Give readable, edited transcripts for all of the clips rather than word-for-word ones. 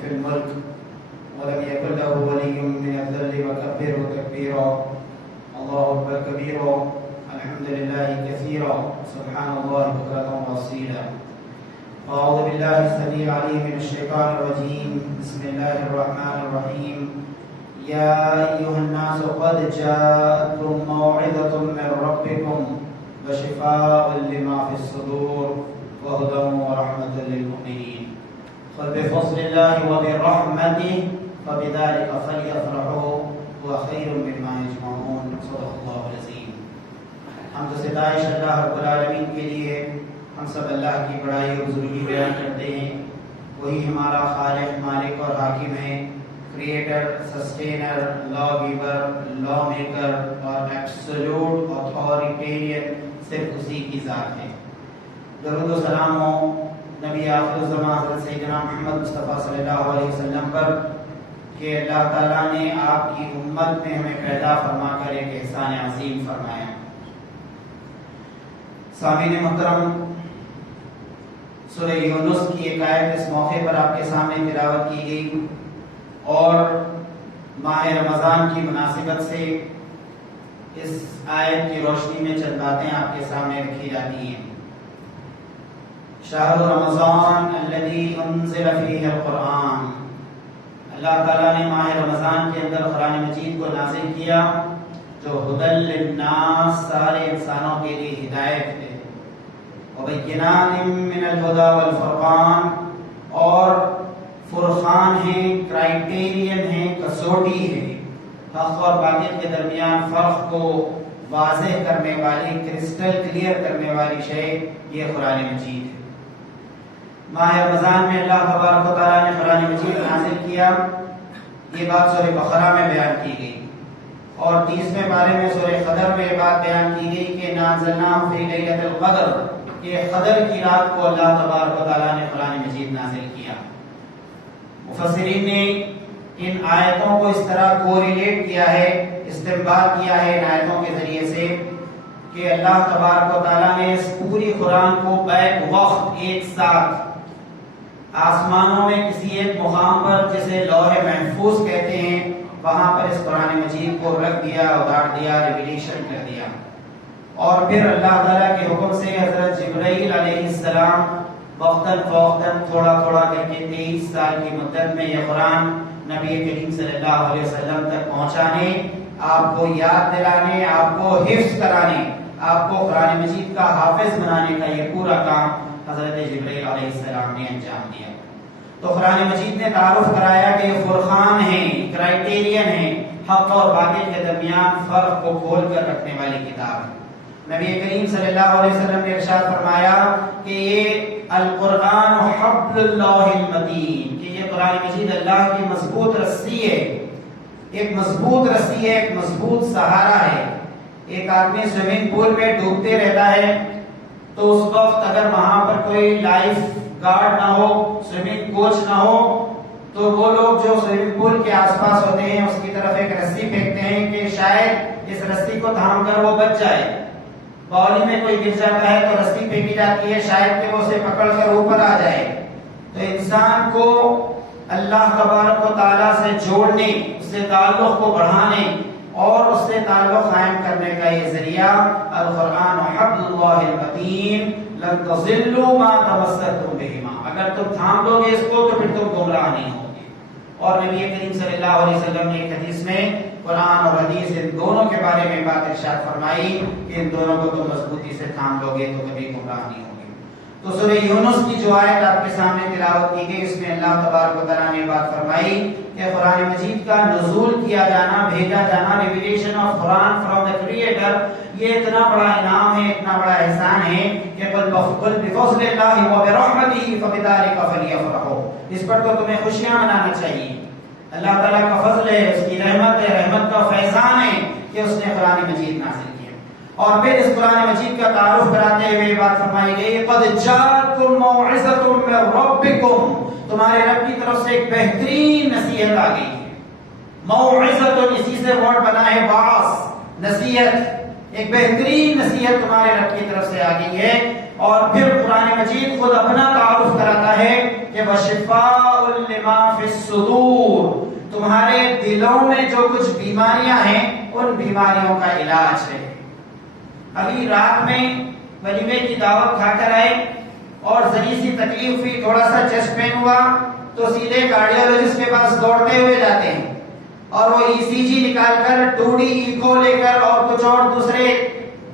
في الملك ولم يكن له ولي من الذل وكبره تكبيرا. الله أكبر كبيرا، الحمد لله كثيرا، سبحان الله بكرة وأصيلا. أعوذ بالله السميع العليم من الشيطان الرجيم. بسم الله الرحمن الرحيم. يا أيها الناس قد جاءتكم موعظة من ربكم وشفاء لما في الصدور وهدى ورحمة للمؤمنين. قل بفضل الله وبرحمته فبذلك فليفرحوا هو خير مما يجمعون. صدق الله العظيم. ہم تو ستائش اللہ رب العالمین کے لیے، ہم سب اللہ کی بڑائی اور بزرگی بیان کرتے ہیں. وہی ہمارا خالق، مالک اور حاکم ہے، کریٹر، سسٹینر، لا گیور، لا میکر اور ایبسولوٹ اتھارٹیرین صرف اسی کی ذات ہے. درود و سلام ہو نبی آخر الزمان حضرت سیدنا محمد مصطفیٰ صلی اللہ علیہ وسلم پر کہ اللہ تعالیٰ نے آپ کی امت میں ہمیں پیدا فرما کر ایک احسان عظیم فرمایا. سامعین محترم، سورہ یونس کی ایک آیت اس موقع پر آپ کے سامنے تلاوت کی گئی اور ماہ رمضان کی مناسبت سے اس آیت کی روشنی میں چند باتیں آپ کے سامنے رکھی جاتی ہیں. شہر رمضان الذی انزل فیہ القرآن، اللہ تعالیٰ نے ماہ رمضان کے اندر قرآن مجید کو نازل کیا جو ھدی للناس، سارے انسانوں کے لیے ہدایت ہے، وبینات من الھدی والفرقان، اور فرقان ہے، کرائٹیرین ہے، کسوٹی ہے، حق اور باطل کے درمیان فرق کو واضح کرنے والی، کرسٹل کلیئر کرنے والی شے یہ قرآن مجید ہے. ماہ رمضان میں اللہ تبارک و تعالیٰ نے قرآن مجید نازل کیا. یہ بات سورہ بقرہ میں بیان کی گئی اور 30ویں پارے میں سورہ قدر میں یہ بات بیان کی گئی کہ نازلناہ فی لیلۃ القدر، کہ قدر کی رات کو اللہ تبارک و تعالیٰ نے قرآن مجید نازل کیا. مفسرین نے ان آیتوں کو اس طرح کوریلیٹ کیا ہے، استنباط کیا ہے ان آیتوں کے ذریعے سے کہ اللہ تبارک و تعالیٰ نے اس پوری قرآن کو بیک وقت ایک ساتھ آسمانوں میں کسی ایک مقام پر جسے لوح محفوظ کہتے ہیں وہاں پر اس قرآن مجید کو رکھ دیا، اتار دیا، ریویلیشن کر دیا. اور پھر اللہ تعالیٰ کے حکم سے حضرت جبرائیل علیہ السلام وقتاً فوقتاً تھوڑا تھوڑا کر کے 23 سال کی مدت میں یہ قرآن نبی کریم صلی اللہ علیہ وسلم تک پہنچانے، آپ کو یاد دلانے، آپ کو حفظ کرانے، آپ کو قرآن مجید کا حافظ بنانے کا یہ پورا کام حضرت جبرائیل علیہ السلام نے انجام دیا. تو قرآن مجید نے تعارف کرایا کہ یہ فرقان ہیں، کرائٹیرین ہیں، حق اور باطل کے درمیان فرق کو کھول کر رکھنے والی کتاب ہے. نبی کریم صلی اللہ علیہ وسلم نے ارشاد فرمایا کہ یہ القرآن حبل اللہ المتین، کہ یہ قرآن مجید اللہ کی مضبوط رسی ہے، ایک مضبوط رسی ہے، ایک مضبوط سہارا ہے. ایک آدمی سوئمنگ پول میں ڈوبتے رہتا ہے تو اس وقت اگر وہاں پر کوئی لائف گارڈ نہ ہو، سوئمنگ کوچ نہ ہو، تو وہ لوگ جو سوئمنگ پول کے آس پاس ہوتے ہیں اس کی طرف ایک رسی پھینکتے ہیں کہ شاید اس رسی کو تھام کر وہ بچ جائے. باولی میں کوئی گر جاتا ہے تو رسی پھینکی جاتی ہے شاید کہ وہ اسے پکڑ کر اوپر آ جائے. تو انسان کو اللہ تبارک و تعالیٰ سے جوڑنے، اس سے تعلق کو بڑھانے اور اس سے تعلق قائم کرنے کا یہ ذریعہ القرآن حبل اللہ المتین لن تضلوا ما تمسکتم بہما، اگر تم تھام لو گے اس کو تو پھر تم گمراہ نہیں ہوگے. اور نبی کریم صلی اللہ علیہ وسلم نے ایک حدیث میں قرآن اور حدیث ان دونوں کے بارے میں بات ارشاد فرمائی کہ ان دونوں کو تم مضبوطی سے تھام لو گے تو کبھی گمراہ نہیں ہوگے. تو سورہ یونس کی جو آیت آپ کے سامنے تلاوت کی گئی اس میں اللہ تبارک و تعالیٰ نے بات فرمائی کہ قرآن مجید کا نزول کیا جانا، بھیجا جانا، revelation of Quran from the creator, یہ اتنا بڑا انعام ہے، اتنا بڑا احسان ہے کہ قل بفضل اللہ وبرحمتہ فبذلک فلیفرحوا، اس پر تو تمہیں خوشیاں منانا چاہیے. اللہ تعالیٰ کا فضل ہے، اس کی رحمت ہے، رحمت کا فیضان ہے کہ اس نے قرآن مجید نازل کیا. اور پھر اس قرآن مجید کا تعارف کراتے ہوئے یہ بات فرمائی گئی قد جاءتکم موعظۃ من ربکم، تمہارے رب کی طرف سے ایک بہترین نصیحت آ گئی ہے. موعظۃ، اسی سے ورڈ بنا ہے واعظ، نصیحت، ایک بہترین نصیحت تمہارے رب کی طرف سے آ گئی ہے. اور پھر قرآن مجید خود اپنا تعارف کراتا ہے کہ وشفاء لما فی الصدور، تمہارے دلوں میں جو کچھ بیماریاں ہیں ان بیماریوں کا علاج ہے۔ ابھی رات میں ولیمے کی دعوت کھا کر آئے اور ذری سی تکلیف ہوئی، تھوڑا سا چیسٹ پین ہوا تو سیدھے کارڈیولوجسٹ کے پاس دوڑتے ہوئے جاتے ہیں اور وہ ای سی جی نکال کر 2D ایکو لے کر اور کچھ اور دوسرے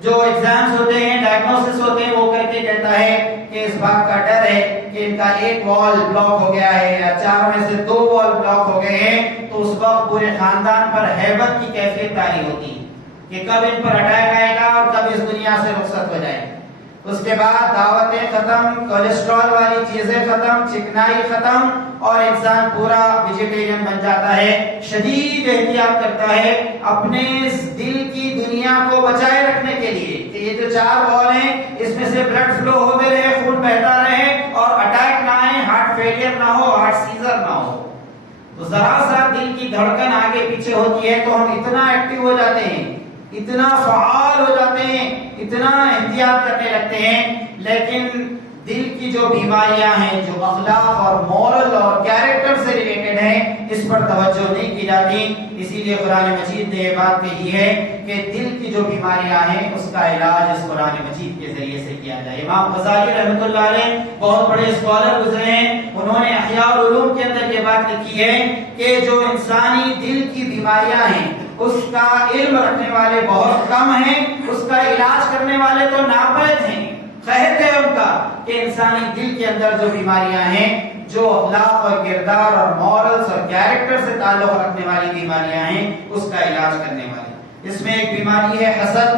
جو ایگزامز ہوتے ہیں، ڈائگنوسس ہوتے ہیں، وہ کر کے کہتا ہے کہ اس بات کا ڈر ہے کہ ان کا ایک وال بلاک ہو گیا ہے یا 4 میں سے 2 وال بلاک ہو گئے ہیں، تو اس وقت پورے خاندان پر ہیبت کی کیفیت طاری ہوتی ہے کہ کب ان پر اٹیک آئے گا اور کب اس دنیا سے رخصت ہو جائے گا۔ اس کے بعد دعوتیں ختم، کولیسٹرول والی چیزیں ختم، چکنائی ختم، اور انسان پورا ویجیٹیرین بن جاتا ہے، شدید احتیاط کرتا ہے اپنے دل کی دنیا کو بچائے رکھنے کے لیے کہ یہ جو 4 وال ہیں اس میں سے بلڈ فلو ہوتے رہے، خون بہتا رہے اور اٹیک نہ آئے، ہارٹ فیلئر نہ ہو، ہارٹ سیزر نہ ہو۔ تو ذرا سا دل کی دھڑکن آگے پیچھے ہوتی ہے تو ہم اتنا ایکٹیو ہو جاتے ہیں، اتنا فعال ہو جاتے ہیں، اتنا احتیاط کرنے لگتے ہیں، لیکن دل کی جو بیماریاں ہیں، جو اخلاق اور مورل اور کیریکٹر سے ریلیٹڈ ہیں، اس پر توجہ نہیں کی جاتی۔ اسی لیے قرآن مجید نے یہ بات کہی ہے کہ دل کی جو بیماریاں ہیں اس کا علاج اس قرآن مجید کے ذریعے سے کیا جائے۔ امام غزالی رحمۃ اللہ علیہ بہت بڑے اسکالر گزرے ہیں، انہوں نے احیاء العلوم کے اندر یہ بات لکھی ہے کہ جو انسانی دل کی بیماریاں ہیں اس کا علم رکھنے والے بہت کم ہیں، اس کا علاج کرنے والے تو ناپید ہیں۔ قحط ہے ان کا کہ انسانی دل کے اندر جو بیماریاں ہیں، جو اخلاق اور کردار اور مورلز اور کیریکٹر سے تعلق رکھنے والی بیماریاں ہیں، اس کا علاج کرنے والے۔ اس میں ایک بیماری ہے حسد،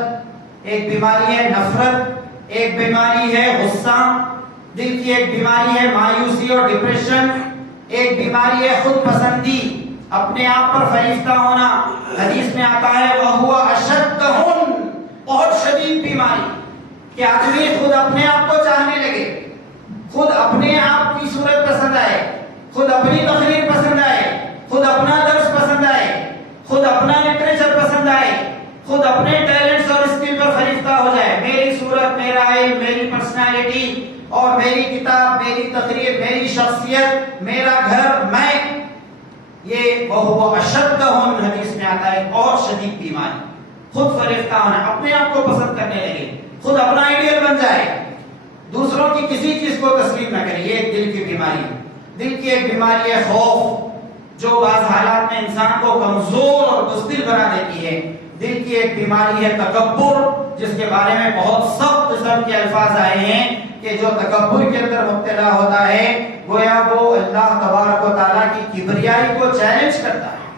ایک بیماری ہے نفرت، ایک بیماری ہے غصہ، دل کی ایک بیماری ہے مایوسی اور ڈپریشن، ایک بیماری ہے خود پسندی، اپنے آپ پر فریفتہ ہونا۔ حدیث میں آتا ہے وَهُوَ أَشَدُّهُمْ، بہت شدید بیماری کہ آدمی خود اپنے آپ کو چاہنے لگے، خود اپنے آپ کی صورت پسند آئے، خود اپنی تقریر پسند آئے، خود اپنا درس پسند آئے، خود اپنا لٹریچر پسند آئے، خود اپنے ٹیلنٹس اور اسکل پر فریفتہ ہو جائے، میری صورت، میرا علم، میری پرسنالٹی اور میری کتاب، میری تقریر، میری شخصیت، میرا گھر، میں، یہ وہ اشدہم حدیث میں آتا ہے بہت شدید بیماری، خود فریفتہ ہونا، اپنے آپ کو پسند کرنے لگے، خود اپنا آئیڈیل بن جائے، دوسروں کی کسی چیز کو تسلیم نہ کرے۔ یہ ایک دل کی بیماری ہے۔ دل کی ایک بیماری ہے خوف، جو بعض حالات میں انسان کو کمزور اور بزدل بنا دیتی ہے۔ دل کی ایک بیماری ہے تکبر، جس کے بارے میں بہت سخت قسم کے الفاظ آئے ہیں کہ جو تکبر کے اندر مبتلا ہوتا ہے گویا وہ اللہ تبارک و تعالیٰ کی کبریائی کو چیلنج کرتا ہے،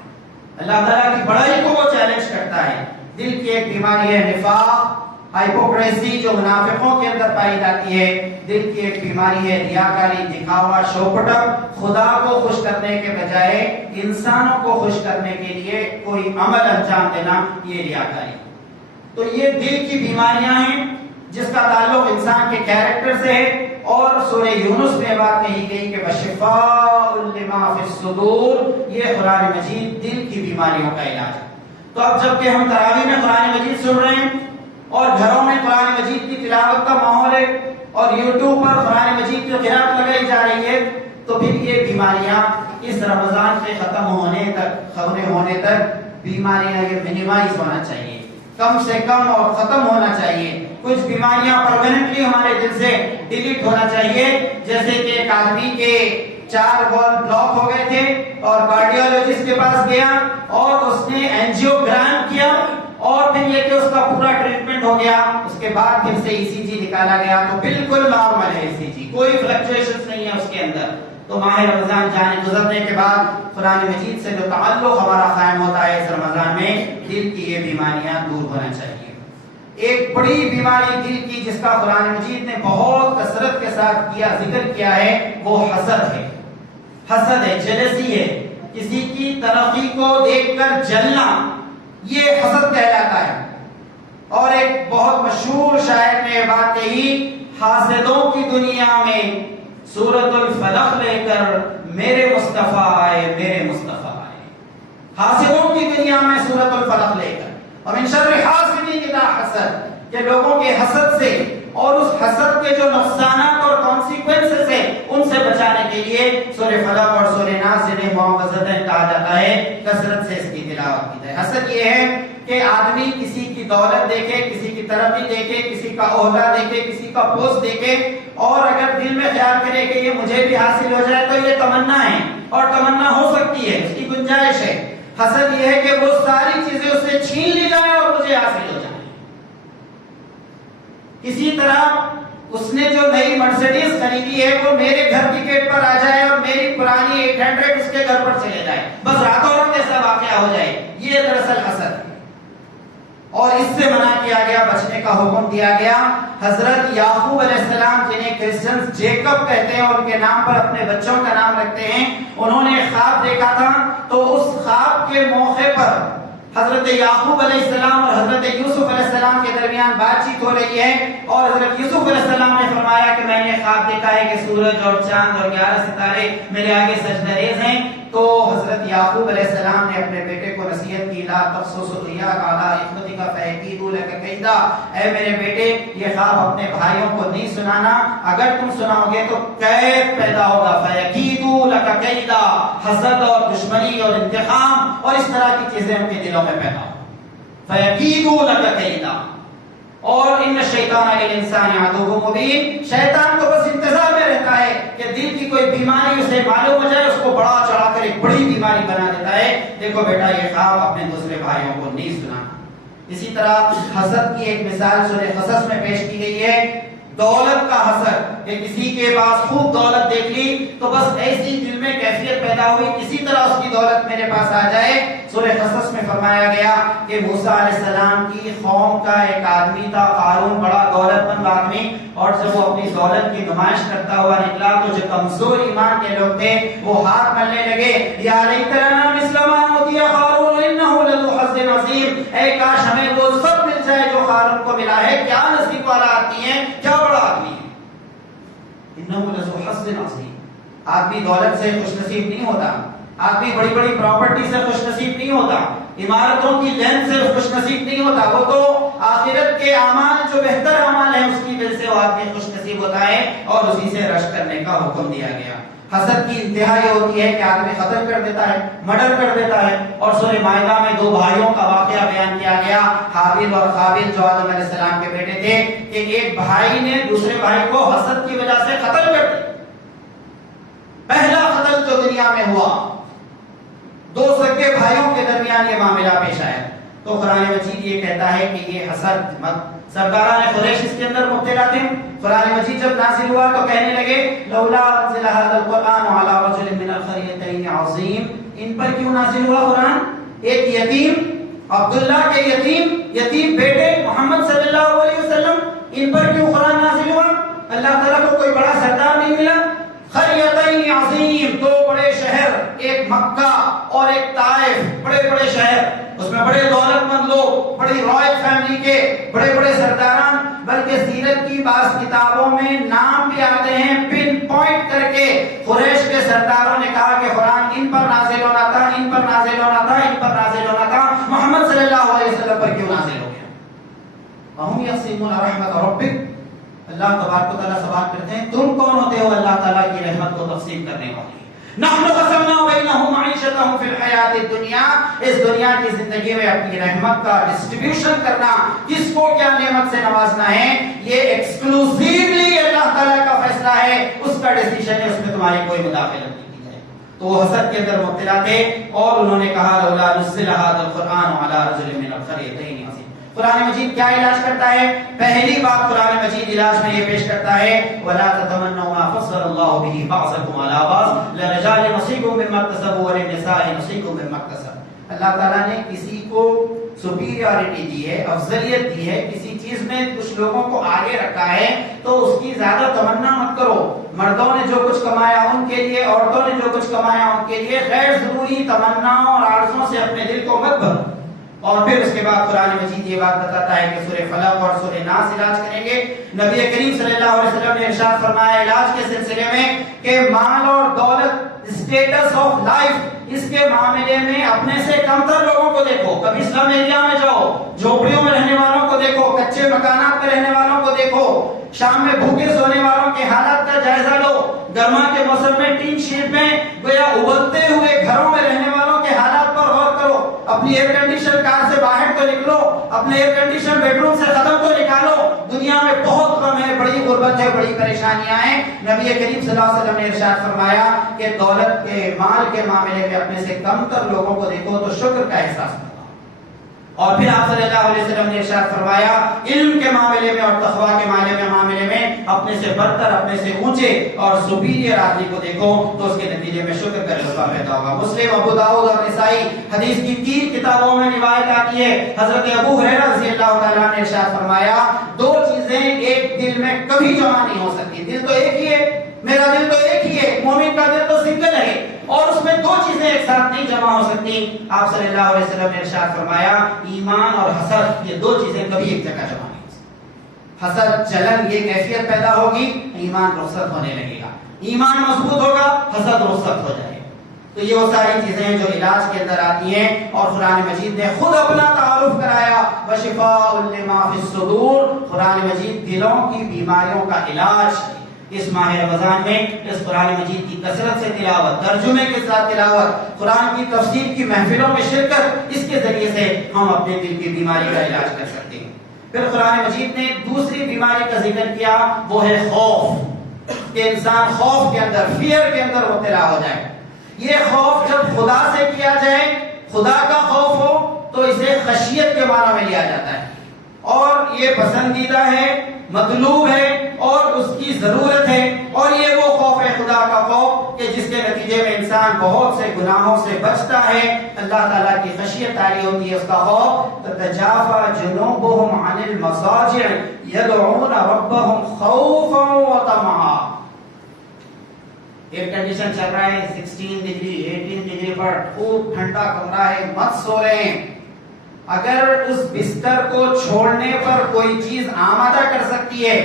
اللہ تعالیٰ کی بڑائی کو وہ چیلنج کرتا ہے۔ دل کی ایک بیماری ہے نفاق، ہائپوکریسی، جو منافقوں کے اندر پائی جاتی ہے۔ دل کی ایک بیماری ہے ریاکاری، دکھاوا، شوپٹک، خدا کو خوش کرنے کے بجائے انسانوں کو خوش کرنے کے لیے کوئی عمل انجام دینا، یہ ریاکاری۔ تو یہ دل کی بیماریاں ہیں جس کا تعلق انسان کے کیریکٹر سے ہے، اور سورہ یونس میں بات کہی گئی کہ وَشِفَاءٌ لِمَا فِي الصُّدُورِ، یہ قرآن مجید دل کی بیماریوں کا علاج ہے۔ تو اب جب کہ ہم تراویح میں قرآن مجید سن رہے ہیں اور گھروں میں قرآن مجید کی تلاوت کا ماحول ہے اور یوٹیوب پر قرآن مجید کی قرأت لگائی جا رہی ہے، تو پھر یہ بیماریاں اس رمضان کے ختم ہونے تک، ختم ہونے تک بیماریاں یہ منیمائز ہونا چاہیے، کم سے کم اور ختم ہونا چاہیے۔ کچھ بیماریاں پرماننٹلی ہمارے دل سے ڈیلیٹ ہونا چاہیے، جیسے کہ ایک آدمی کے 4 وال بلاک ہو گئے تھے اور کارڈیولوجسٹ کے پاس گیا اور اس نے اینجیوگرام کیا اور پھر یہ کہ اس کا پورا ٹریٹمنٹ ہو گیا، اس کے بعد پھر سے ای سی جی نکالا گیا تو بالکل نارمل ہے ای سی جی، کوئی فلکچویشنز نہیں ہے اس کے اندر۔ تو ماہ رمضان جانے گزرنے کے بعد قرآن مجید سے جو تعلق ہمارا قائم ہوتا ہے اس رمضان میں، دل کی یہ بیماریاں دور ہونا چاہیے۔ ایک بڑی بیماری دل کی جس کا قرآن مجید نے بہت کثرت کے ساتھ ذکر کیا ہے، وہ حسد ہے۔ حسد ہے، جیلسی ہے، کسی کی ترقی کو دیکھ کر جلنا، یہ حسد کہلاتا ہے۔ اور ایک بہت مشہور شاعر نے بات کہی، حاسدوں کی دنیا میں سورۃ الفلق لے کر میرے مصطفیٰ آئے، میرے مصطفیٰ آئے۔ حاسدوں کی دنیا میں سورۃ الفلق لے کر، اور من شر حاسد اذا حسد، کہ لوگوں کے حسد سے اور اس حسد کے جو نقصانات اور کانسیکوینسز ہیں ان سے بچانے کے لیے سورہ فلق اور سورہ ناس جنہیں معوذتین کہا جاتا ہے کثرت سے اس کی تلاوت کی جائے۔ حسد یہ ہے کہ آدمی کسی کی دولت دیکھے، کسی کی ترقی دیکھے، کسی کا عہدہ دیکھے، کسی کا پوسٹ دیکھے، اور اگر دل میں خیال کرے کہ یہ مجھے بھی حاصل ہو جائے تو یہ تمنا ہے، اور تمنا ہو سکتی ہے، اس کی گنجائش ہے۔ حسد یہ ہے کہ وہ ساری چیزیں اس سے چھین لی جائیں اور مجھے حاصل ہو جائے۔ کسی طرح اس نے جو نئی مرسیڈیز خریدی ہے وہ میرے گھر کی گیٹ پر آ جائے اور میری پرانی 800 اس کے گھر پر چلے جائے، بس راتوں رات ایسا واقعہ ہو جائے، یہ دراصل حسد ہے۔ اور اس سے منع کیا گیا، بچنے کا حکم دیا گیا۔ حضرت یعقوب علیہ السلام جنہیں کرسچنز جیکب کہتے ہیں اور ان کے نام پر اپنے بچوں کا نام رکھتے ہیں، انہوں نے خواب دیکھا تھا، تو اس خواب کے موقع پر حضرت یعقوب علیہ السلام اور حضرت یوسف علیہ السلام کے درمیان بات چیت ہو رہی ہے، اور حضرت یوسف علیہ السلام نے فرمایا کہ میں نے خواب دیکھا ہے کہ سورج اور چاند اور 11 ستارے میرے آگے سجدہ ریز ہیں۔ تو حضرت یعقوب علیہ السلام نے اپنے بیٹے کو نصیحت کی، لا تقصص رؤیاک علی اخوتک فیکیدوا لک کیدا، اے میرے بیٹے یہ خواب اپنے بھائیوں کو نہیں سنانا، اگر تم سناؤ گے تو قید پیدا ہوگا، فیکیدوا لک کیدا، حسد اور دشمنی اور انتقام اور اس طرح کی چیزیں ان کے دلوں میں پیدا ہو، فیکیدوا لک کیدا۔ اور ان الشیطان للانسان عدو مبین، شیطان تو بس انتظار میں رہتا ہے کہ دل کی کوئی بیماری اسے معلوم ہو جائے، اس کو بڑا چڑھا کر ایک بڑی بیماری بنا دیتا ہے۔ دیکھو بیٹا یہ خواب اپنے دوسرے بھائیوں کو نہیں سنانا۔ اسی طرح حسد کی ایک مثال سورہ قصص میں پیش کی گئی ہے، دولت کا حسد، کہ کسی کے پاس خوب دولت دیکھ لی تو بس ایسی دل میں کیفیت پیدا ہوئی کسی طرح اس کی دولت میرے پاس آ جائے۔ سورہ قصص میں فرمایا گیا کہ موسیٰ علیہ السلام کی قوم کا ایک آدمی تھا قارون، بڑا دولت مند آدمی، اور جب وہ اپنی دولت کی نمائش کرتا ہوا نکلا تو جو کمزور ایمان کے لوگ تھے وہ ہاتھ ملنے لگے، یا لیتنا مثل ما اوتی قارون انه لذو حظ عظیم، اے کاش ہمیں وہ سب مل جائے جو قارون کو ملا ہے، کیا نصیب والا آدمی ہے، کیا بڑا آدمی ہے۔ انه لذو حظ عظیم، آدمی دولت سے خوش نصیب نہیں ہوتا، آدمی بڑی بڑی پراپرٹی سے خوش نصیب نہیں ہوتا، عمارتوں کی لینڈ سے خوش نصیب نہیں ہوتا، وہ تو آخرت کے اعمال جو بہتر اعمال ہیں اس کی وجہ سے وہ آدمی خوش نصیب ہوتا ہے، اور اسی سے رشک کرنے کا حکم دیا گیا۔ حسد کی انتہا یہ ہوتی ہے کہ آدمی قتل کر دیتا ہے، مرڈر کر دیتا ہے، اور سورہ مائدہ میں 2 بھائیوں کا واقعہ بیان کیا گیا، حابیل اور قابیل جو آدم علیہ السلام کے بیٹے تھے، کہ ایک بھائی نے دوسرے بھائی کو حسد کی وجہ سے قتل کر دیا۔ پہلا قتل جو دنیا میں ہوا، 2 سگے بھائیوں کے درمیان یہ معاملہ پیش آیا۔ تو قرآن مجید یہ کہتا ہے کہ یہ حسد، سرداران قریش اس کے اندر مبتلا تھے۔ قرآن مجید جب نازل ہوا تو کہنے لگے لولا انزل هذا القرآن على رجل من القريتين عظيم، ان پر کیوں نازل ہوا قرآن؟ ایک یتیم، عبداللہ کے یتیم بیٹے محمد صلی اللہ علیہ وسلم، ان پر کیوں قرآن نازل ہوا؟ اللہ تعالیٰ کو کوئی بڑا سردار نہیں ملا؟ قریتین عظیم، 2 بڑے شہر، ایک مکہ اور ایک طائف، بڑے بڑے شہر، اس میں بڑے دولت مند لوگ، بڑی رائل فیملی کے بڑے بڑے سرداران، بلکہ سیرت کی بعض کتابوں میں نام بھی آتے ہیں پن پوائنٹ کر کے، قریش کے سرداروں نے کہا کہ قرآن ان پر نازل ہونا تھا، ان پر نازل ہونا تھا، ان پر نازل ہونا تھا، محمد صلی اللہ علیہ وسلم پر کیوں نازل ہو گیا؟ وَهُمْ يَقْسِمُونَ رَحْمَتَ رَبِّكَ، اللہ تبارک و تعالیٰ سوال کرتے ہیں تم کون ہوتے ہو اللہ تعالیٰ کی رحمت کو تقسیم کرنے والے؟ نحن قسمنا بینہم معیشتہم فی الحیات الدنیا، اس دنیا کی زندگی میں اپنی رحمت کا ڈسٹریبیوشن کرنا، کس کو کیا نعمت سے نوازنا ہے، یہ ایکسکلوسیولی اللہ تعالیٰ کا فیصلہ ہے، اس کا ڈیسیژن ہے، اس میں تمہاری کوئی مداخلت نہیں کی جائے۔ تو وہ حسد کے اندر مبتلا تھے، اور انہوں نے کہا لولا نزل هذا القرآن على رجل من القريتين عظيم۔ قرآن مجید کیا علاج کرتا ہے؟ پہلی بات قرآن مجید علاج میں یہ پیش کرتا ہے وَلَا تَتَمَنَّوْا مَا فَضَّلَ اللَّهُ بِهِ بَعْضَكُمْ عَلَىٰ بَعْضٍ لِلرِّجَالِ نَصِيبٌ مِّمَّا اكْتَسَبُوا وَلِلنِّسَاءِ نَصِيبٌ مِّمَّا اكْتَسَبْنَ۔ اللہ تعالیٰ نے کسی کو سپیریورٹی دی ہے، افضلیت دی ہے، کسی چیز میں کچھ لوگوں کو آگے رکھا ہے، تو اس کی زیادہ تمنا مت کرو۔ مردوں نے جو کچھ کمایا ان کے لیے، عورتوں نے جو کچھ کمایا ان کے لیے، غیر ضروری تمناؤں اور آرزوؤں سے اپنے دل کو مت بھرو۔ اور پھر اس کے بعد قرآن مجید یہ بات بتاتا ہے کہ سورہ فلق اور سورہ ناس علاج کریں گے۔ نبی کریم صلی اللہ علیہ وسلم نے ارشاد فرمایا علاج کے سلسلے میں کہ مال اور دولت، اسٹیٹس آف لائف، اس کے معاملے میں اپنے سے کمتر لوگوں کو دیکھو۔ کبھی اسلم ایریا میں جاؤ، جھوپڑیوں میں رہنے والوں کو دیکھو، کچے مکانات میں رہنے والوں کو دیکھو، شام میں بھوکے سونے والوں کے حالات کا جائزہ لو، گرما کے موسم میں ٹین شیٹ میں گویا ابلتے ہوئے گھروں میں رہنے والوں کے حالات پر غور کرو، اپنی ایئر کنڈیشن کار سے باہر تو نکلو، اپنے ایئر کنڈیشن بیڈ روم سے قدم تو نکالو۔ دنیا میں بہت غم ہے، بڑی غربت ہے، بڑی پریشانیاں ہیں۔ نبی کریم صلی اللہ علیہ وسلم نے ارشاد فرمایا کہ دولت کے مال کے معاملے میں اپنے سے کم تر لوگوں کو دیکھو تو شکر کا احساس کرو۔ اور پھر آپ صلی اللہ علیہ وسلم نے ارشاد فرمایا علم کے معاملے میں اور تقویٰ کے معاملے میں اپنے سے برتر، اپنے سے اونچے اور سپیریئر آدمی کو دیکھو تو اس کے نتیجے میں شکر کا جذبہ پیدا ہوگا۔ مسلم، ابو داؤد اور نسائی حدیث کی 3 کتابوں میں روایت آتی ہے، حضرت ابو ہریرہ رضی اللہ تعالیٰ نے ارشاد فرمایا 2 چیزیں ایک دل میں کبھی جمع نہیں ہو سکتی۔ دل تو ایک ہی ہے، میرا دل تو ایک ہی ہے، مومن کا دل تو سنگل ہے، اور اس میں 2 چیزیں ایک ساتھ نہیں جمع ہو سکتی۔ آپ صلی اللہ علیہ وسلم نے ارشاد فرمایا ایمان اور حسد، یہ 2 چیزیں کبھی ایک جگہ جمع نہیں ہو سکتی۔ حسد، جلن، یہ کیفیت پیدا ہوگی، ایمان رخصت ہونے لگے گا، ایمان مضبوط ہوگا، حسد رخصت ہو جائے گا۔ تو یہ وہ ساری چیزیں ہیں جو علاج کے اندر آتی ہیں، اور قرآن مجید نے خود اپنا تعارف کرایا، وشفاء لما فی الصدور، قرآن مجید دلوں کی بیماریوں کا علاج ہے۔ اس ماہ رمضان میں اس قرآن مجید کی کثرت سے تلاوت، ترجمے کے ساتھ تلاوت، قرآن کی تفسیر کی محفلوں میں شرکت، اس کے ذریعے سے ہم اپنے دل کی بیماری کا علاج کر سکتے ہیں۔ پھر قرآن مجید نے دوسری بیماری کا ذکر کیا، وہ ہے خوف، کہ انسان خوف کے اندر، فیئر کے اندر مبتلا ہو جائے۔ یہ خوف جب خدا سے کیا جائے، خدا کا خوف ہو، تو اسے خشیت کے معنی میں لیا جاتا ہے، اور یہ پسندیدہ ہے، مطلوب ہے، اور اس کی ضرورت ہے۔ اور یہ وہ خوف ہے خدا کا خوف کہ جس کے نتیجے میں انسان بہت سے گناہوں سے بچتا ہے، اللہ تعالیٰ کی خشیت تاری ہوتی ہے اس کا خوف۔ تتجافى جنوبهم عن المضاجع يدعون ربهم خوفا وطمعا۔ ایئر کنڈیشن چل رہا ہے 16 ڈگری 18 ڈگری پر، خوب ٹھنڈا کمرہ ہے، مت سو رہے ہیں۔ اگر اس بستر کو چھوڑنے پر کوئی چیز آمادہ کر سکتی ہے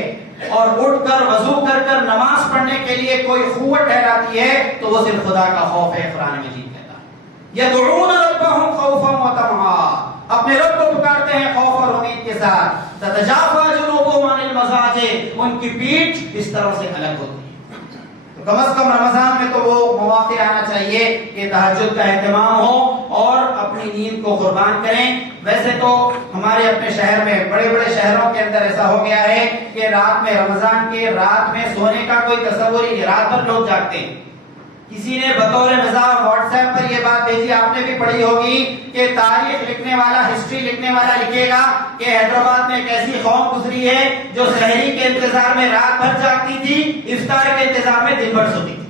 اور اٹھ کر وضو کر نماز پڑھنے کے لیے کوئی قوت ٹھہراتی ہے، تو وہ صرف خدا کا خوف ہے۔ قرآن مجید کہتا ہے یدعون ربهم خوفا وطمعا، اپنے رب کو پکارتے ہیں خوف اور امید کے ساتھ۔ تتجافى جنوبهم عن المضاجع، ان کی پیٹھ بستروں سے الگ ہوتی ہے۔ کم از کم رمضان میں تو وہ مواقع آنا چاہیے کہ تہجد کا اہتمام ہو اور اپنی نیند کو قربان کریں۔ ویسے تو ہمارے اپنے شہر میں، بڑے بڑے شہروں کے اندر ایسا ہو گیا ہے کہ رات میں، رمضان کے رات میں سونے کا کوئی تصور ہی نہیں، رات بھر لوگ جاگتے ہیں۔ کسی نے بطور مزاح واٹس ایپ پر یہ بات بھیجی، آپ نے بھی پڑھی ہوگی، کہ تاریخ لکھنے والا، ہسٹری لکھنے والا لکھے گا کہ حیدرآباد میں ایک ایسی قوم گزری ہے جو سحری کے انتظار میں رات بھر جاگتی تھی، افطار کے انتظار میں دن بھر سوتی تھی۔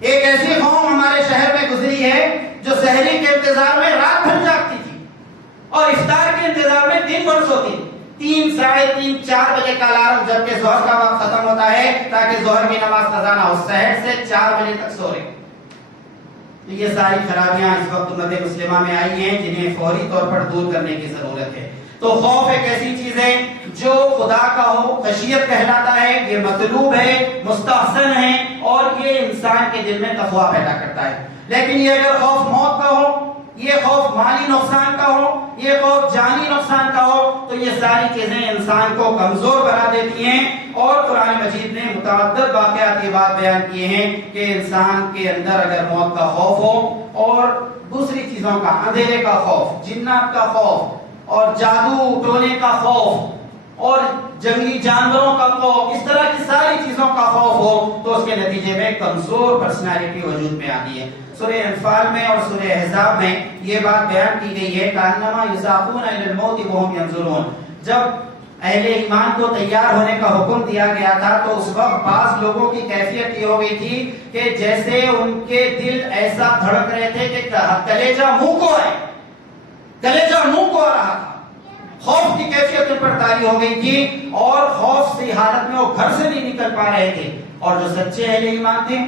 ایک ایسی قوم ہمارے شہر میں گزری ہے جو سحری کے انتظار میں رات بھر جاگتی تھی اور افطار کے انتظار میں دن بھر سوتی تھی۔ 3، 3:30، 4 بجے کا الارم، جبکہ ظہر کا وقت ختم ہوتا ہے تاکہ ظہر کی نماز قضا نہ ہو، سحر سے 4 بجے تک سو رہے۔ یہ ساری خرابیاں اس وقت امت مسلمہ میں آئی ہیں جنہیں فوری طور پر دور کرنے کی ضرورت ہے۔ تو خوف ایک ایسی چیز ہے جو خدا کا ہو، خشیت کہلاتا ہے، یہ مطلوب ہے، مستحسن ہے، اور یہ انسان کے دل میں تقویٰ پیدا کرتا ہے۔ لیکن یہ اگر خوف موت کا ہو، یہ خوف مالی نقصان کا ہو، یہ خوف جانی نقصان کا ہو، تو یہ ساری چیزیں انسان کو کمزور بنا دیتی ہیں۔ اور قرآن مجید نے متعدد واقعات یہ بات بیان کیے ہیں کہ انسان کے اندر اگر موت کا خوف ہو اور دوسری چیزوں کا، اندھیرے کا خوف، جنات کا خوف، اور جادو ٹونے کا خوف، اور جنگلی جانوروں کا خوف، اس طرح کی ساری چیزوں کا خوف ہو، تو اس کے نتیجے میں کمزور پرسنالٹی وجود میں آتی ہے۔ سورہ انفال میں اور سورہ احزاب میں یہ بات بیان کی گئی ہے، کأنما یساقون الی الموت وهم ينظرون۔ جب اہل ایمان کو تیار ہونے کا حکم دیا گیا تھا تو اس وقت بعض لوگوں کی کیفیت یہ ہو گئی تھی کہ جیسے ان کے دل ایسا دھڑک رہے تھے کہ کلیجہ منہ کو آئے، کلیجہ منہ کو آ رہا تھا۔ خوف کی کیفیت ان پر طاری ہو گئی تھی، اور خوف کی حالت میں وہ گھر سے نہیں نکل پا رہے تھے۔ اور جو سچے اہل ایمان تھے،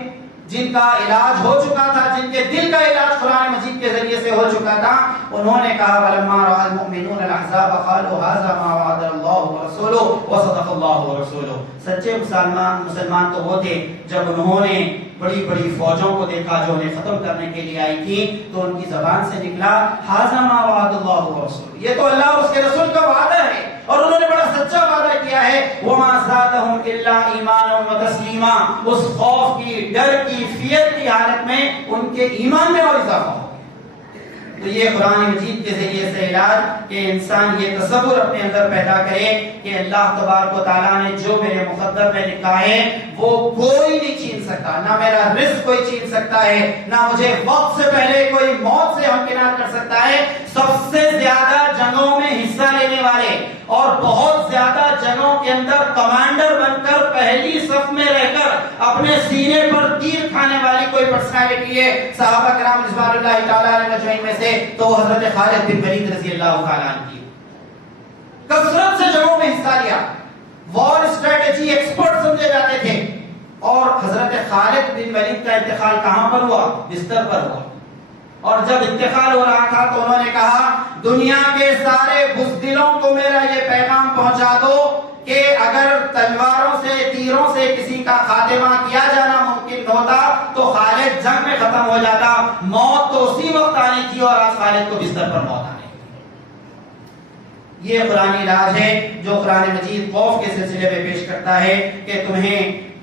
جن کا علاج ہو چکا تھا، جن کے دل کا علاج قرآن مجید کے ذریعے سے ہو چکا تھا، انہوں نے کہا وَلَمَّا رَأَى الْمُؤْمِنُونَ الْأَحْزَابَ قَالُوا هَذَا مَا وَعَدَنَا اللَّهُ وَرَسُولُهُ وَصَدَقَ اللَّهُ وَرَسُولُهُ۔ سچے مسلمان تو وہ تھے جب انہوں نے بڑی بڑی فوجوں کو دیکھا جو انہیں ختم کرنے کے لیے آئی تھی، تو ان کی زبان سے نکلا هَذَا مَا وَعَدَ اللَّهُ وَرَسُولُهُ، یہ تو اللہ اور اس کے رسول کا وعدہ ہے، اور انہوں نے بڑا سچا وعدہ کیا ہے۔ وَمَا زَادَهُمْ إِلَّا إِيمَانًا وَتَسْلِيمًا، اس خوف کی، ڈر کی، فیئر کی حالت میں ان کے ایمان میں اور اضافہ ہو۔ تو یہ قرآن مجید کے ذریعے سے علاج کہ انسان یہ تصور اپنے اندر پیدا کرے کہ اللہ تبارک و تعالیٰ نے جو میرے مقدر میں لکھا ہے وہ کوئی نہیں چھین سکتا، نہ میرا رزق کوئی چھین سکتا ہے، نہ مجھے وقت سے پہلے کوئی موت سے ہمکنار کر سکتا ہے۔ سب سے زیادہ جنگوں میں حصہ لینے والے اور بہت زیادہ جنگوں کے اندر کمانڈر بن کر پہلی صف میں رہ کر اپنے سینے پر تیر کھانے والی کوئی پرسنالٹی ہے صحابہ کرام رضوان اللہ تعالیٰ علیہ مجمعین میں سے، تو حضرت خالد بن ولید رضی اللہ تعالیٰ عنہ کی کثرت سے جنگوں میں حصہ لیا، وار اسٹریٹجی ایکسپرٹ سمجھے جاتے تھے۔ اور حضرت خالد بن ولید کا انتقال کہاں پر ہوا؟ بستر پر ہوا، اور جب انتقال ہو رہا تھا تو انہوں نے کہا دنیا کے سارے بزدلوں کو میرا یہ پیغام پہنچا دو کہ اگر تلواروں سے، تیروں سے کسی کا خاتمہ کیا جانا ممکن ہوتا تو خالد جنگ میں ختم ہو جاتا، موت تو اسی وقت آنی تھی اور آج خالد کو بستر پر موت آنی تھی۔ یہ قرآن علاج ہے جو قرآن مجید خوف کے سلسلے میں پیش کرتا ہے کہ تمہیں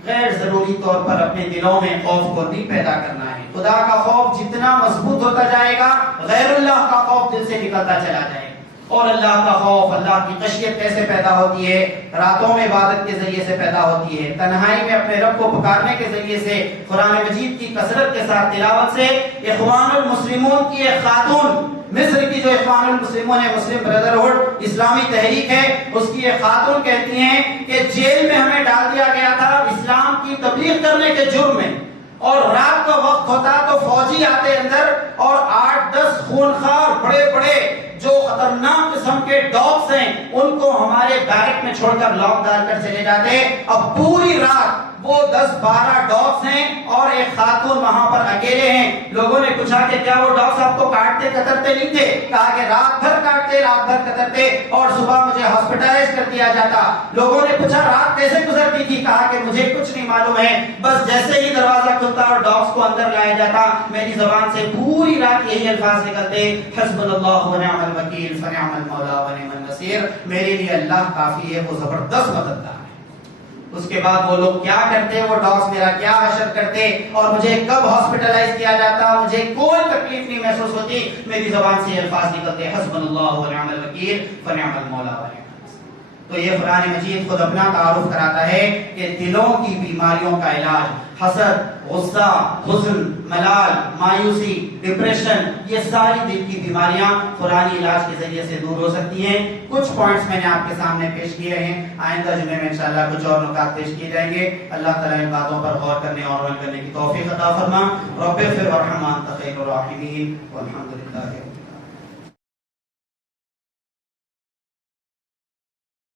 غیر ضروری طور پر اپنے دلوں میں خوف کو نہیں پیدا کرنا ہے۔ خدا کا خوف جتنا مضبوط ہوتا جائے گا، غیر اللہ کا خوف دل سے نکلتا چلا جائے گا۔ اور اللہ کا خوف، اللہ کی خشیت کیسے پیدا ہوتی ہے؟ راتوں میں عبادت کے ذریعے سے پیدا ہوتی ہے، تنہائی میں اپنے رب کو پکارنے کے ذریعے سے، قرآن مجید کی کثرت کے ساتھ تلاوت سے۔ اخوان المسلمون کی ایک خاتون، مصر کی جو اخوان المسلمون ہے، مسلم بردرہڈ اسلامی تحریک ہے، اس کی ایک خاتون کہتی ہیں کہ جیل میں ہمیں ڈال دیا گیا تھا اسلام کی تبلیغ کرنے کے جرم میں، اور رات کا وقت ہوتا تو فوجی آتے اندر اور 8-10 خونخوار بڑے بڑے جو خطرناک قسم کے ڈاگز ہیں ان کو ہمارے بیرک میں چھوڑ کر لاک ڈال کر چلے جاتے۔ اب پوری رات وہ 10-12 ڈاگز ہیں اور ایک خاتون وہاں پر اکیلے ہیں۔ لوگوں نے پوچھا کہ کیا وہ ڈاگز آپ کو کاٹتے قترتے نہیں تھے؟ کہا کہ رات بھر کاٹتے، رات بھر قترتے، اور صبح مجھے ہاسپٹلائز کر دیا جاتا۔ لوگوں نے پوچھا رات کیسے گزرتی تھی؟ کہا کہ مجھے کچھ نہیں معلوم ہے، بس جیسے ہی دروازہ کھلتا اور ڈاگز کو اندر لایا جاتا میری زبان سے پوری رات یہی الفاظ نکلتے، حسبنا اللہ ونعم الوکیل فنعم المولا ونعم النصیر، میرے لیے اللہ کافی ہے، وہ زبردست مددگار ہے۔ اس کے بعد وہ لوگ کیا کرتے، وہ ڈاگز میرا کیا حشر کرتے، اور مجھے کب ہاسپٹلائز کیا جاتا، مجھے کوئی تکلیف نہیں محسوس ہوتی، میری زبان سے الفاظ نکلتے، حسبنا اللہ ونعم الوکیل فنعم المولا ونعم۔ تو یہ قرآن مجید خود اپنا تعارف کراتا ہے کہ دلوں کی بیماریوں کا علاج، حسد، غصہ، حزن، ملال، مایوسی، ڈپریشن، یہ ساری دل کی بیماریاں قرآنی علاج کے ذریعے سے دور ہو سکتی ہیں۔ کچھ پوائنٹس میں نے آپ کے سامنے پیش کیے ہیں، آئندہ جمعے میں انشاءاللہ کچھ اور نکات پیش کیے جائیں گے۔ اللہ تعالیٰ ان باتوں پر غور کرنے اور عمل کرنے کی توفیق عطا فرما۔ رب اغفر وارحم وانت خیر الراحمین، والحمد للہ۔